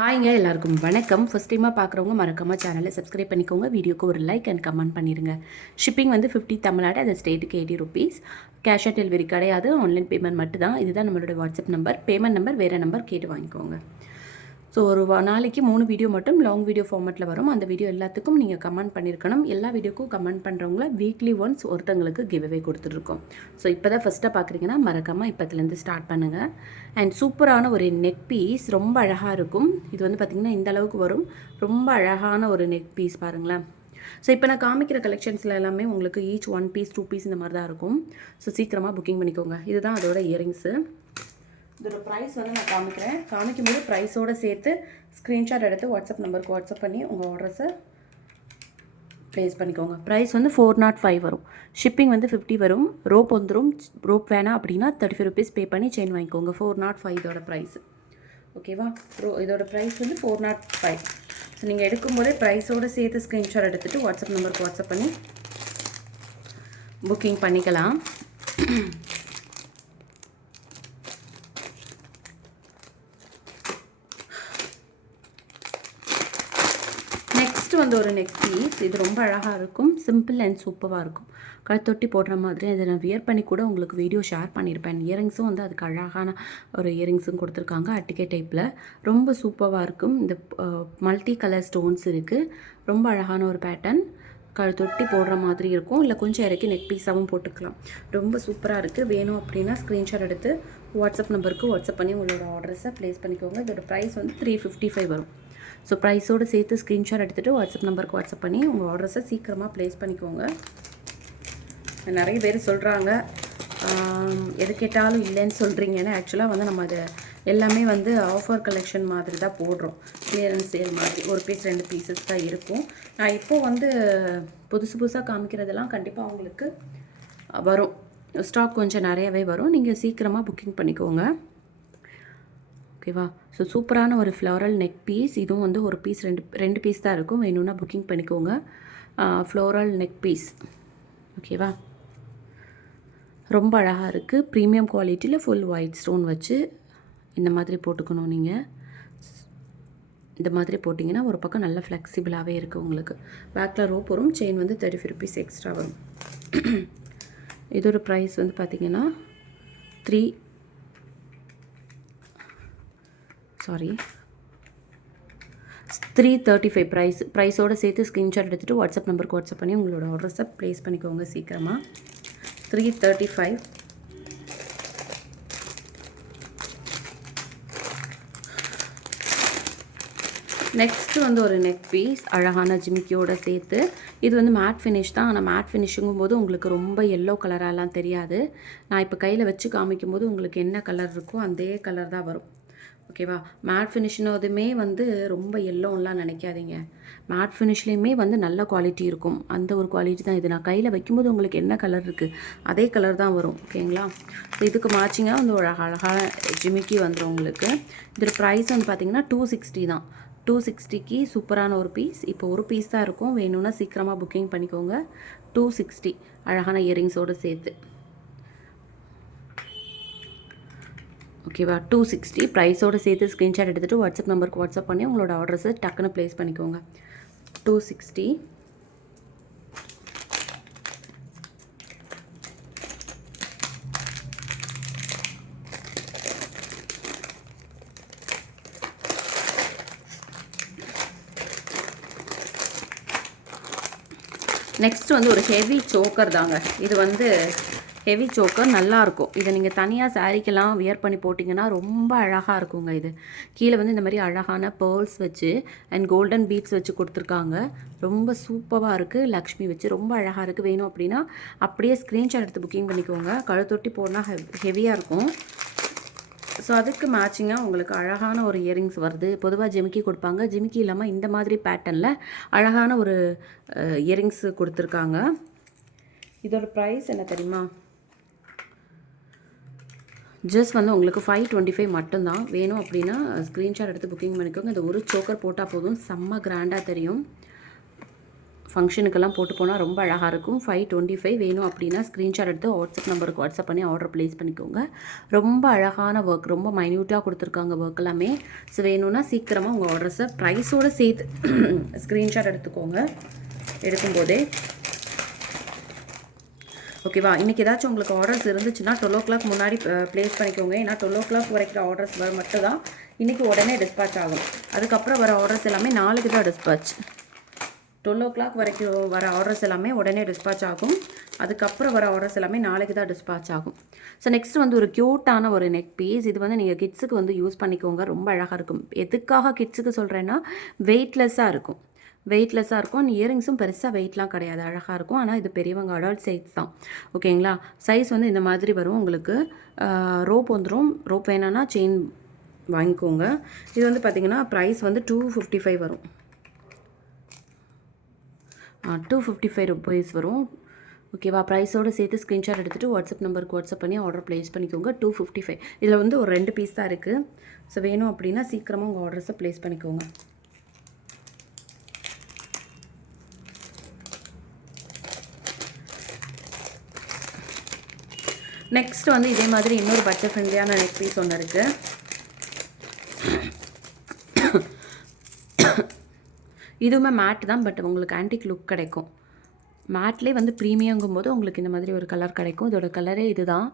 ஹாய்ங்க எல்லாருக்கும் வணக்கம். ஃபஸ்ட் டைமாக பார்க்குறவங்க மறக்காமல் சேனலை சப்ஸ்கிரைப் பண்ணிக்கோங்க. வீடியோக்கு ஒரு லைக் அண்ட் கமெண்ட் பண்ணிடுங்க ஷிப்பிங் வந்து ஃபிஃப்டி தமிழ்நாடு அந்த ஸ்டேட்டுக்கு eighty rupees cash on delivery கிடையாது. ஆன்லைன் பேமெண்ட் மட்டும் தான் இதுதான் நம்மளோட வாட்ஸ்அப் நம்பர் பேமெண்ட் நம்பர் வேறு நம்பர் கேட்டு வாங்கிக்கோங்க. ஸோ ஒரு நாளைக்கு மூணு வீடியோ மட்டும் லாங் வீடியோ ஃபார்மேட்டில் வரும். அந்த வீடியோ எல்லாத்துக்கும் நீங்கள் கமெண்ட் பண்ணியிருக்கணும் எல்லா வீடியோக்கும் கமெண்ட் பண்ணுறவங்கள வீக்லி ஒன்ஸ் ஒருத்தங்களுக்கு கிவ்வே கொடுத்துட்ருக்கோம். ஸோ இப்போ தான் ஃபஸ்ட்டாக பார்க்குறீங்கன்னா மறக்காமல் இப்போத்துலேருந்து ஸ்டார்ட் பண்ணுங்கள் அண்ட் சூப்பரான ஒரு நெக் பீஸ் ரொம்ப அழகாக இருக்கும். இது வந்து பார்த்திங்கன்னா இந்த அளவுக்கு வரும். ரொம்ப அழகான ஒரு நெக் பீஸ் பாருங்களேன். ஸோ இப்போ நான் காமிக்கிற கலெக்ஷன்ஸில் எல்லாமே உங்களுக்கு each one piece two piece இந்த மாதிரி தான் இருக்கும். ஸோ சீக்கிரமாக புக்கிங் பண்ணிக்கோங்க. இதுதான் அதோட இயரிங்ஸு இதோட ப்ரைஸ் வந்து நான் காமிக்கிறேன். காமிக்கும் போது ப்ரைஸோடு சேர்த்து ஸ்க்ரீன்ஷாட் எடுத்து வாட்ஸ்அப் நம்பருக்கு வாட்ஸ்அப் பண்ணி உங்கள் ஆர்டர்ஸை ப்ளேஸ் பண்ணிக்கோங்க. ப்ரைஸ் வந்து ஃபோர் நாட் ஃபைவ் வரும். ஷிப்பிங் வந்து ஃபிஃப்டி வரும். ரோப் வந்துடும் ரோப் வேணாம் அப்படின்னா தேர்ட்டி ஃபைவ் ருபீஸ் பே பண்ணி செயின் வாங்கிக்கோங்க. ஃபோர் நாட் ஃபைவ் இதோட ப்ரைஸ் ஓகேவா ரோ இதோட ப்ரைஸ் வந்து ஃபோர் நாட் ஃபைவ் ஸோ நீங்கள் எடுக்கும்போதே ப்ரைஸோடு சேர்த்து ஸ்க்ரீன்ஷாட் எடுத்துகிட்டு வாட்ஸ்அப் நம்பருக்கு வாட்ஸ்அப் பண்ணி புக்கிங் பண்ணிக்கலாம். நெக்ஸ்ட் வந்து ஒரு நெக் பீஸ் இது ரொம்ப அழகாக இருக்கும். சிம்பிள் அண்ட் சூப்பராக இருக்கும். கழுத்தொட்டி போடுற மாதிரி அதை நான் வியர் பண்ணி கூட உங்களுக்கு வீடியோ ஷேர் பண்ணியிருப்பேன் இயரிங்ஸும் வந்து அதுக்கு அழகான ஒரு இயரிங்ஸும் கொடுத்துருக்காங்க அட்டிகே டைப்பில் ரொம்ப சூப்பராக இருக்கும். இந்த மல்டி கலர் ஸ்டோன்ஸ் இருக்குது ரொம்ப அழகான ஒரு பேட்டர்ன் தொட்டி போடுற மாதிரி இருக்கும். இல்லை கொஞ்சம் இறக்கி நெக் பீஸாகவும் போட்டுக்கலாம். ரொம்ப சூப்பராக இருக்குது வேணும் அப்படின்னா ஸ்க்ரீன்ஷாட் எடுத்து வாட்ஸ்அப் நம்பருக்கு வாட்ஸ்அப் பண்ணி உங்களோட ஆர்டர்ஸை ப்ளேஸ் பண்ணிக்கோங்க. இதோட ப்ரைஸ் வந்து த்ரீ ஃபிஃப்டி ஃபைவ் வரும். ஸோ ப்ரைஸோடு சேர்த்து ஸ்க்ரீன்ஷாட் எடுத்துகிட்டு வாட்ஸ்அப் நம்பருக்கு வாட்ஸ்அப் பண்ணி உங்கள் ஆர்டர்ஸை சீக்கிரமாக ப்ளேஸ் பண்ணிக்கோங்க. நிறைய பேர் சொல்கிறாங்க எது கேட்டாலும் இல்லைன்னு சொல்கிறீங்கன்னு ஆக்சுவலாக வந்து நம்ம அதை எல்லாமே வந்து ஆஃபர் கலெக்ஷன் மாதிரி தான் போடுறோம். கிளியரன்ஸ் சேல் மாதிரி ஒரு பீஸ் ரெண்டு பீசஸ் தான் இருக்கும். நான் இப்போது வந்து புதுசு புதுசாக காமிக்கிறதெல்லாம் கண்டிப்பாக உங்களுக்கு வரும். ஸ்டாக் கொஞ்சம் நிறையவே வரும். நீங்கள் சீக்கிரமாக புக்கிங் பண்ணிக்கோங்க. ஓகேவா? ஸோ சூப்பரான ஒரு ஃப்ளோரல் நெக் பீஸ் இதுவும் வந்து ஒரு பீஸ் ரெண்டு ரெண்டு பீஸ் தான் இருக்கும். வேணும்னா புக்கிங் பண்ணிக்கோங்க. ஃப்ளோரல் நெக் பீஸ் ஓகேவா? ரொம்ப அழகாக இருக்குது ப்ரீமியம் குவாலிட்டியில் ஃபுல் ஒயிட் ஸ்டோன் வச்சு இந்த மாதிரி போட்டுக்கணும் நீங்கள் இந்த மாதிரி போட்டிங்கன்னா ஒரு பக்கம் நல்ல ஃப்ளெக்சிபிளாகவே இருக்குது உங்களுக்கு. பேக்கில் ரோப் வரும் செயின் வந்து தேர்ட்டி ஃபைவ் ருபீஸ் எக்ஸ்ட்ரா வரும் இதோட ப்ரைஸ் வந்து பார்த்திங்கன்னா three sorry three thirty five price ப்ரைஸோடு சேர்த்து ஸ்க்ரீன்ஷாட் எடுத்துகிட்டு வாட்ஸ்அப் நம்பருக்கு வாட்ஸ்அப் பண்ணி உங்களோட ஆர்டர்ஸை ப்ளேஸ் பண்ணிக்கோங்க சீக்கிரமாக த்ரீ தேர்ட்டி ஃபைவ் நெக்ஸ்ட்டு வந்து ஒரு நெக் பீஸ் அழகான ஜிமிக்கியோட சேர்த்து. இது வந்து மேட் ஃபினிஷ் தான். ஆனால் மேட் ஃபினிஷுங்கும் போது உங்களுக்கு ரொம்ப எல்லோ கலராலாம் தெரியாது. நான் இப்போ கையில் வச்சு காமிக்கும் போது உங்களுக்கு என்ன கலர் இருக்கோ அதே கலர் தான் வரும். ஓகேவா மேட் ஃபினிஷ்னதுமே வந்து ரொம்ப எல்லோலாம் நினைக்காதீங்க. மேட் ஃபினிஷ்லேயுமே வந்து நல்ல குவாலிட்டி இருக்கும். அந்த ஒரு குவாலிட்டி தான் இது. நான் கையில் வைக்கும்போது உங்களுக்கு என்ன கலர் இருக்குது அதே கலர் தான் வரும். ஓகேங்களா ஸோ இதுக்கு மேட்சிங்காக வந்து ஒரு அழகான ஜிமிக்கி வந்துடும் உங்களுக்கு. இதோட ப்ரைஸ் வந்து பார்த்தீங்கன்னா டூ சிக்ஸ்டி தான். டூ சிக்ஸ்டிக்கு சூப்பரான ஒரு பீஸ் இப்போ ஒரு பீஸ் தான் இருக்கும். வேணும்னா சீக்கிரமாக புக்கிங் பண்ணிக்கோங்க. டூ சிக்ஸ்டி அழகான இயரிங்ஸோடு சேர்த்து. ஓகேவா? டூ சிக்ஸ்டி ப்ரைஸோடு சேர்த்து ஸ்க்ரீன்ஷாட் எடுத்துகிட்டு வாட்ஸ்அப் நம்பருக்கு வாட்ஸ்அப் பண்ணி உங்களோட ஆர்டர்ஸை டக்குன்னு ப்ளேஸ் பண்ணிக்கோங்க. டூ சிக்ஸ்டி நெக்ஸ்ட் வந்து ஒரு ஹெவி சோக்கர் தாங்க. இது வந்து ஹெவி சோக்கர் நல்லாயிருக்கும் இதை நீங்கள் தனியாக சாரீக்கெல்லாம் வியர் பண்ணி போட்டிங்கன்னா ரொம்ப அழகாக இருக்குங்க இது. கீழே வந்து இந்த மாதிரி அழகான பேர்ல்ஸ் வச்சு அண்ட் கோல்டன் பீட்ஸ் வச்சு கொடுத்துருக்காங்க. ரொம்ப சூப்பராக இருக்குது லக்ஷ்மி வச்சு ரொம்ப அழகாக இருக்குது வேணும் அப்படின்னா அப்படியே ஸ்க்ரீன்ஷாட் எடுத்து புக்கிங் பண்ணிக்கோங்க. கழுத்தொட்டி போடனா ஹெவியாக இருக்கும். ஸோ அதுக்கு மேட்சிங்காக உங்களுக்கு அழகான ஒரு இயரிங்ஸ் வருது. பொதுவாக ஜிமிக்கி கொடுப்பாங்க. ஜிமிக்கி இல்லாமல் இந்த மாதிரி பேட்டர்னில் அழகான ஒரு இயரிங்ஸ் கொடுத்துருக்காங்க. இதோட ப்ரைஸ் என்ன தெரியுமா? ஜஸ்ட் வந்து உங்களுக்கு ஃபைவ் டுவெண்ட்டி ஃபைவ் மட்டும்தான். வேணும் அப்படின்னா ஸ்க்ரீன்ஷாட் எடுத்து புக்கிங் பண்ணிக்கோங்க. இந்த ஒரு சோக்கர் போட்டால் போதும். செம்ம கிராண்டாக தெரியும். ஃபங்க்ஷனுக்கெல்லாம் போட்டு போனால் ரொம்ப அழகாக இருக்கும். ஃபைவ் டுவெண்ட்டி ஃபைவ் வேணும் அப்படின்னா ஸ்க்ரீன்ஷாட் எடுத்து வாட்ஸ்அப் நம்பருக்கு வாட்ஸ்அப் பண்ணி ஆர்டர் ப்ளேஸ் பண்ணிக்கோங்க. ரொம்ப அழகான ஒர்க் ரொம்ப மைன்யூட்டாக கொடுத்துருக்காங்க ஒர்க் எல்லாமே. ஸோ வேணும்னா சீக்கிரமாக உங்கள் ஆர்டர்ஸை ப்ரைஸோடு சேர்த்து ஸ்க்ரீன்ஷாட் எடுத்துக்கோங்க. எடுக்கும்போதே. ஓகேவா இன்றைக்கி ஏதாச்சும் உங்களுக்கு ஆர்டர்ஸ் இருந்துச்சுன்னா டுவெல் ஓ கிளாக் முன்னாடி ப்ளேஸ் பண்ணிக்கோங்க. ஏன்னா டுவெல் ஓ கிளாக் வரைக்கிற ஆர்டர்ஸ் வர மட்டும் தான் இன்றைக்கி உடனே டிஸ்பேச் ஆகும். அதுக்கப்புறம் வர ஆர்டர்ஸ் எல்லாமே நாளைக்கு தான் டிஸ்பேச் டுவெல் ஓ கிளாக் வரைக்கும் வர ஆர்டர்ஸ் எல்லாமே உடனே டிஸ்பேச் ஆகும். அதுக்கப்புறம் வர ஆர்டர்ஸ் எல்லாமே நாளைக்கு தான் டிஸ்பேச் ஆகும். ஸோ நெக்ஸ்ட் வந்து ஒரு க்யூட்டான ஒரு நெக் பீஸ் இது வந்து நீங்கள் கிட்ஸுக்கு வந்து யூஸ் பண்ணிக்கோங்க. ரொம்ப அழகாக இருக்கும். எதுக்காக கிட்ஸுக்கு சொல்கிறேன்னா வெயிட்லெஸ்ஸாக இருக்கும். வெயிட்லெஸ்ஸாக இருக்கும். இயரிங்ஸும் பெருசாக வெயிட்லாம் கிடையாது. அழகாக இருக்கும். ஆனால் இது பெரியவங்க அடால்ட் சைஸ் தான். ஓகேங்களா சைஸ் வந்து இந்த மாதிரி வரும். உங்களுக்கு ரோப் வந்துடும் ரோப் வேணான்னா செயின் வாங்கிக்கோங்க. இது வந்து பார்த்திங்கன்னா ப்ரைஸ் வந்து டூ ஃபிஃப்டி ஃபைவ் வரும். டூ ஃபிஃப்டி ஃபைவ் ருபீஸ் வரும். ஓகேவா ப்ரைஸோடு சேர்த்து ஸ்க்ரீன்ஷாட் எடுத்துகிட்டு வாட்ஸ்அப் நம்பருக்கு வாட்ஸ்அப் பண்ணி ஆர்டர் ப்ளேஸ் பண்ணிக்கோங்க. டூ ஃபிஃப்டி ஃபைவ் இதில் வந்து ஒரு ரெண்டு பீஸ் தான் இருக்குது ஸோ வேணும் அப்படின்னா சீக்கிரமாக உங்கள் ஆர்டர்ஸை ப்ளேஸ் பண்ணிக்கோங்க. நெக்ஸ்ட் வந்து இதே மாதிரி இன்னொரு பட்ஜெட் ஃப்ரெண்ட்லியான நெக் பீஸ் ஒன்று இருக்குது இதுவுமே மேட் தான் பட் உங்களுக்கு ஆன்டிக் லுக் கிடைக்கும். மேட்லேயே வந்து ப்ரீமியங்கும் போது உங்களுக்கு இந்த மாதிரி ஒரு கலர் கிடைக்கும். இதோட கலரே இதுதான்.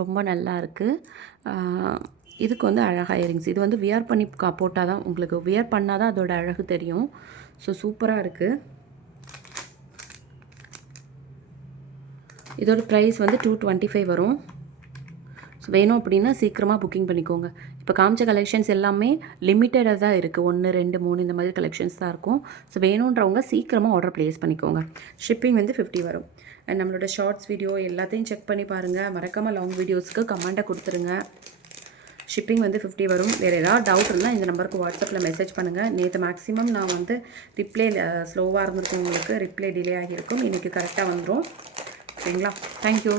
ரொம்ப நல்லா இருக்குது இதுக்கு வந்து அழகாக இயரிங்ஸ் இது வந்து வியர் பண்ணி போட்டால் தான் உங்களுக்கு வியர் பண்ணால் தான் அதோட அழகு தெரியும். ஸோ சூப்பராக இருக்குது இதோட ப்ரைஸ் வந்து டூ டுவெண்ட்டி ஃபைவ் வரும். ஸோ வேணும் அப்படின்னா சீக்கிரமாக புக்கிங் பண்ணிக்கோங்க. இப்போ காமிச்ச கலெக்ஷன்ஸ் எல்லாமே லிமிட்டடாக தான் இருக்குது ஒன்று ரெண்டு மூணு இந்த மாதிரி கலெக்ஷன்ஸ் தான் இருக்கும். ஸோ வேணுன்றவங்க சீக்கிரமாக ஆர்டர் ப்ளேஸ் பண்ணிக்கோங்க. ஷிப்பிங் வந்து ஃபிஃப்டி வரும். அண்ட் நம்மளோட ஷார்ட்ஸ் வீடியோ எல்லாத்தையும் செக் பண்ணி பாருங்கள் மறக்காமல் லாங் வீடியோஸ்க்கு கமெண்ட்டாக கொடுத்துருங்க. ஷிப்பிங் வந்து ஃபிஃப்டி வரும். வேறு ஏதாவது டவுட் இருந்தால் இந்த நம்பருக்கு வாட்ஸ்அப்பில் மெசேஜ் பண்ணுங்கள் நேற்று மேக்ஸிமம் நான் வந்து ரிப்ளை ஸ்லோவாக இருந்திருக்கும் உங்களுக்கு. ரிப்ளை டிலே ஆகியிருக்கும். இன்றைக்கி கரெக்டாக வந்துடும் ஓகேங்களா? தேங்க்யூ